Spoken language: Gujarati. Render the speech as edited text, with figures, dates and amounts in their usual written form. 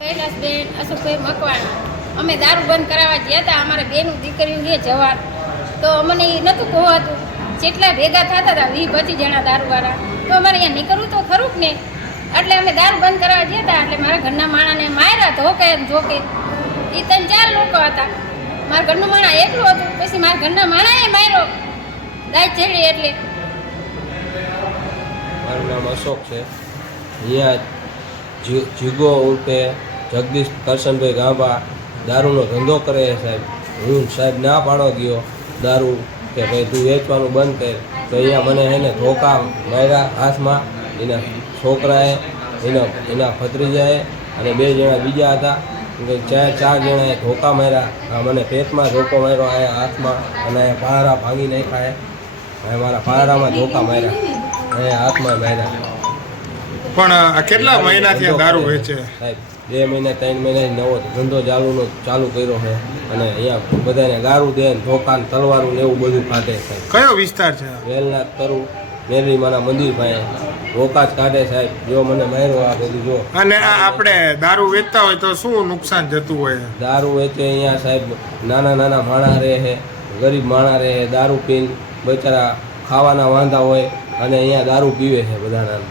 કૈલાસબેન અશોકભાઈ મકવાણા અમે દારૂ બંધ કરાવવા ગયા હતા. અમારે બેનું દીકરીઓ છે જવાન, તો અમને એ નહોતું કહેવાતું. જેટલા ભેગા થતા હતા 20-25 જણા દારૂવાળા, તો અમારે અહીંયા નીકળવું તો ખરું જ ને. એટલે અમે દારૂ બંધ કરાવવા ગયા હતા. એટલે મારા ઘરના માણાને માર્યા ધોકે જોકે. એ 3-4 લોકો હતા. મારા ઘરનું માણા એકલું હતું. પછી મારા ઘરના માણાએ માર્યો દાઈ ચડી. એટલે મારું નામ અશોક છે. અહીંયા જીગો ઉર્ફે જગદીશ કરશનભાઈ ગાંભા દારૂનો ધંધો કરે છે સાહેબ. હું સાહેબ ના પાડો ગયો દારૂ કે ભાઈ તું વેચવાનું બંધ કર, તો અહીંયા મને એને ધોકા માર્યા હાથમાં. એના છોકરાએ એના ભત્રીજાએ અને 2 જણા બીજા હતા. 4 જણાએ ધોકા માર્યા. મને પેટમાં ધોકો માર્યો, અહીંયા હાથમાં, અને અહીંયા પારા ભાંગી નાખ્યા. અહીંયા મારા પારામાં ધોકા માર્યા, અહીંયા હાથમાં માર્યા. પણ કેટલા મહિનાથી આ દારૂ વેચે સાહેબ? 2 મહિના 3 મહિના નવો ધંધો ચાલુ કર્યો છે. અને અહીંયા બધાને દારૂ દે, ધોકા, તલવારું ને એવું બધું કાઢે સાહેબ. કયો વિસ્તાર છે? વેલનાથ કરું મેરડીમાના મંદિર પાસે ધોકા જ કાઢે સાહેબ. જો મને માર્યો આ બધું જો. અને આપણે દારૂ વેચતા હોય તો શું નુકસાન જતું હોય? દારૂ વેચે અહીંયા સાહેબ, નાના માણા રહે છે, ગરીબ માણા રહે, દારૂ પીને બચારા ખાવાના વાંધા હોય અને અહીંયા દારૂ પીવે છે બધાના.